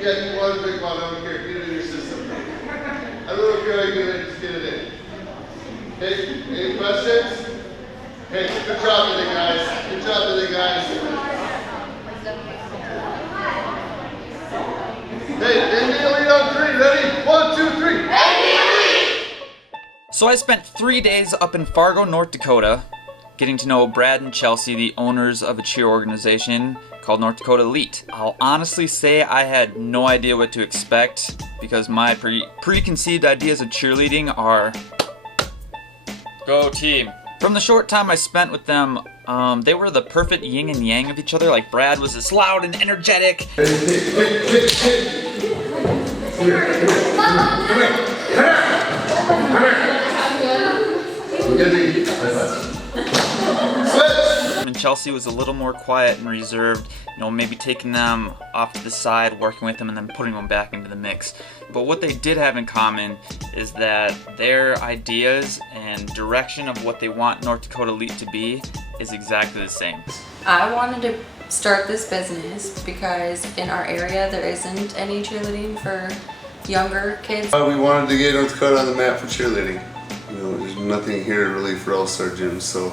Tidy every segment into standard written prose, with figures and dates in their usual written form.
Yeah, you want to drink one, I don't care. Get it in your system. I don't care how you get it, just get it in. Okay, any questions? Hey, good job today, guys. Good job today, guys. Hey, NDElite on 3, ready? 1, 2, 3. NDElite! So I spent 3 days up in Fargo, North Dakota, getting to know Brad and Chelsea, the owners of a cheer organization called NDElite. I'll honestly say I had no idea what to expect because my preconceived ideas of cheerleading are go team. From the short time I spent with them, they were the perfect yin and yang of each other. Like Brad was this loud and energetic. And Chelsea was a little more quiet and reserved, you know, maybe taking them off to the side, working with them, and then putting them back into the mix. But what they did have in common is that their ideas and direction of what they want NDElite to be is exactly the same. I wanted to start this business because in our area there isn't any cheerleading for younger kids. We wanted to get North Dakota on the map for cheerleading. You know, there's nothing here really for all-star gyms, so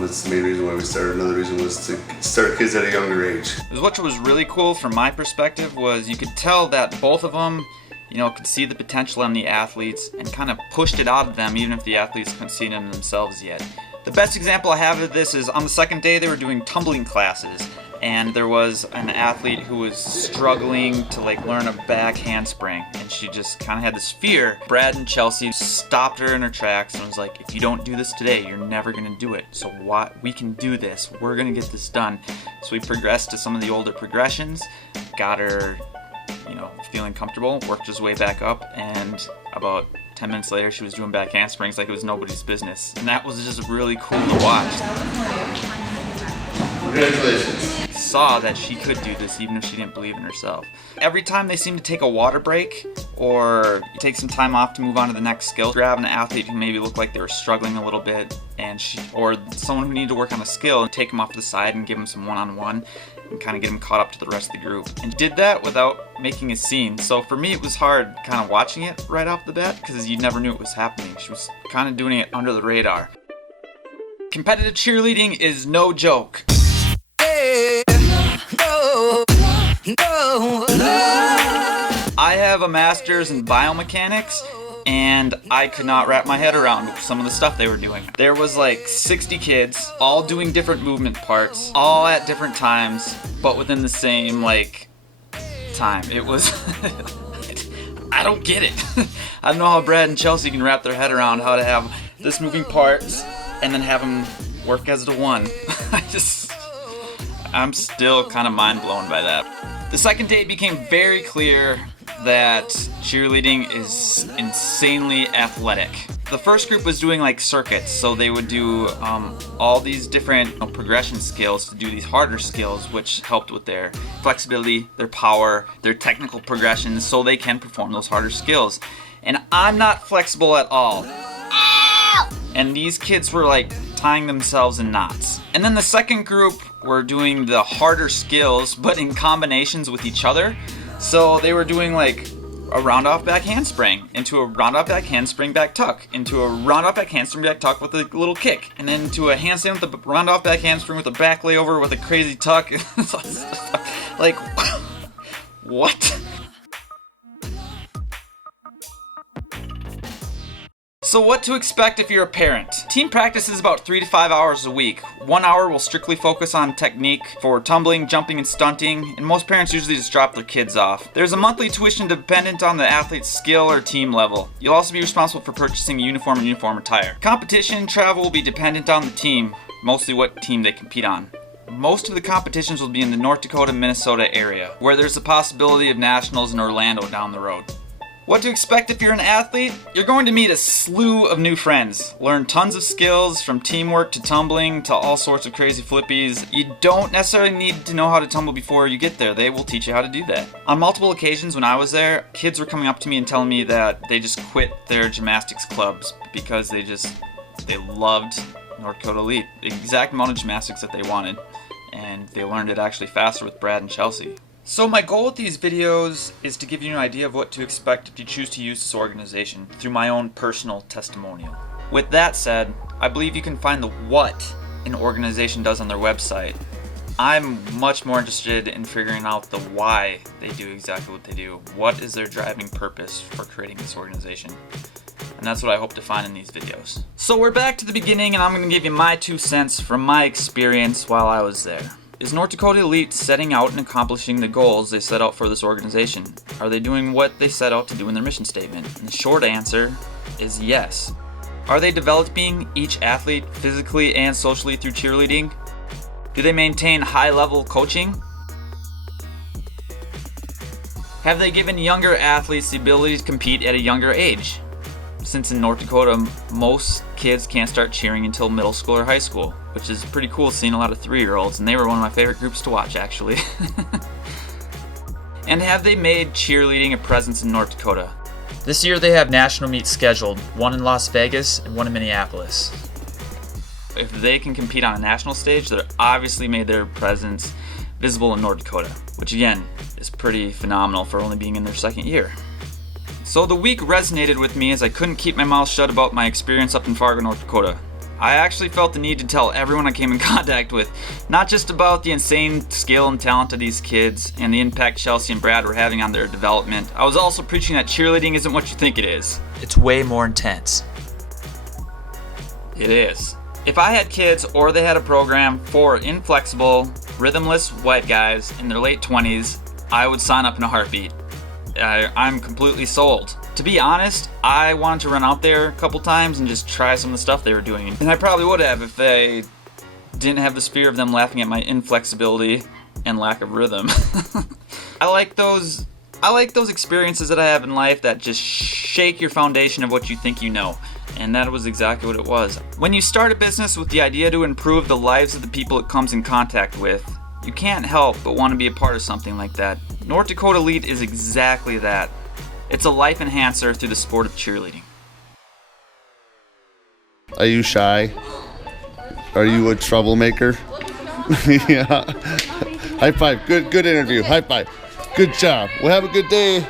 that's the main reason why we started. Another reason was to start kids at a younger age. What was really cool from my perspective was you could tell that both of them, you know, could see the potential in the athletes and kind of pushed it out of them even if the athletes couldn't see it in themselves yet. The best example I have of this is on the second day they were doing tumbling classes, and there was an athlete who was struggling to like learn a back handspring, and she just kind of had this fear. Brad and Chelsea stopped her in her tracks and was like, if you don't do this today, you're never gonna do it. So we can do this. We're gonna get this done. So we progressed to some of the older progressions, got her, you know, feeling comfortable, worked his way back up, and about 10 minutes later she was doing back handsprings like it was nobody's business. And that was just really cool to watch. Congratulations. Saw that she could do this even if she didn't believe in herself. Every time they seemed to take a water break or take some time off to move on to the next skill, grab an athlete who maybe looked like they were struggling a little bit, or someone who needed to work on a skill, and take them off to the side and give them some one-on-one and kind of get them caught up to the rest of the group. And did that without making a scene. So for me it was hard kind of watching it right off the bat because you never knew it was happening. She was kind of doing it under the radar. Competitive cheerleading is no joke. I have a master's in biomechanics, and I could not wrap my head around some of the stuff they were doing. There was like 60 kids, all doing different movement parts, all at different times, but within the same like time. It was I don't get it. I don't know how Brad and Chelsea can wrap their head around how to have this moving parts and then have them work as the one. I'm still kind of mind blown by that. The second day it became very clear that cheerleading is insanely athletic. The first group was doing like circuits, so they would do all these different progression skills to do these harder skills, which helped with their flexibility, their power, their technical progressions, so they can perform those harder skills. And I'm not flexible at all. And these kids were like tying themselves in knots. And then the second group were doing the harder skills, but in combinations with each other. So they were doing like a round off back handspring into a round off back handspring back tuck into a round off back handspring back tuck with a little kick, and then to a handstand with a round off back handspring with a back layover with a crazy tuck. Like, what? So what to expect if you're a parent? Team practice is about 3 to 5 hours a week. 1 hour will strictly focus on technique for tumbling, jumping, and stunting, and most parents usually just drop their kids off. There's a monthly tuition dependent on the athlete's skill or team level. You'll also be responsible for purchasing a uniform and uniform attire. Competition travel will be dependent on the team, mostly what team they compete on. Most of the competitions will be in the North Dakota, Minnesota area, where there's a possibility of nationals in Orlando down the road. What to expect if you're an athlete? You're going to meet a slew of new friends, learn tons of skills from teamwork to tumbling to all sorts of crazy flippies. You don't necessarily need to know how to tumble before you get there. They will teach you how to do that. On multiple occasions when I was there, kids were coming up to me and telling me that they just quit their gymnastics clubs because they loved NDElite, the exact amount of gymnastics that they wanted, and they learned it actually faster with Brad and Chelsea. So my goal with these videos is to give you an idea of what to expect if you choose to use this organization through my own personal testimonial. With that said, I believe you can find the what an organization does on their website. I'm much more interested in figuring out the why they do exactly what they do. What is their driving purpose for creating this organization? And that's what I hope to find in these videos. So we're back to the beginning, and I'm going to give you my 2 cents from my experience while I was there. Is North Dakota Elite setting out and accomplishing the goals they set out for this organization? Are they doing what they set out to do in their mission statement? And the short answer is yes. Are they developing each athlete physically and socially through cheerleading? Do they maintain high-level coaching? Have they given younger athletes the ability to compete at a younger age? Since in North Dakota, most kids can't start cheering until middle school or high school, which is pretty cool seeing a lot of 3-year-olds, and they were one of my favorite groups to watch, actually. And have they made cheerleading a presence in North Dakota? This year they have national meets scheduled, one in Las Vegas and one in Minneapolis. If they can compete on a national stage, they're obviously made their presence visible in North Dakota, which again is pretty phenomenal for only being in their 2nd year. So the week resonated with me as I couldn't keep my mouth shut about my experience up in Fargo, North Dakota. I actually felt the need to tell everyone I came in contact with, not just about the insane skill and talent of these kids and the impact Chelsea and Brad were having on their development. I was also preaching that cheerleading isn't what you think it is. It's way more intense. It is. If I had kids or they had a program for inflexible, rhythmless white guys in their late 20s, I would sign up in a heartbeat. I'm completely sold. To be honest, I wanted to run out there a couple times and just try some of the stuff they were doing. And I probably would have if they didn't have this fear of them laughing at my inflexibility and lack of rhythm. I like those experiences that I have in life that just shake your foundation of what you think you know. And that was exactly what it was. When you start a business with the idea to improve the lives of the people it comes in contact with, you can't help but want to be a part of something like that. North Dakota Elite is exactly that. It's a life enhancer through the sport of cheerleading. Are you shy? Are you a troublemaker? Yeah. High five. Good interview. High five. Good job. Well, have a good day.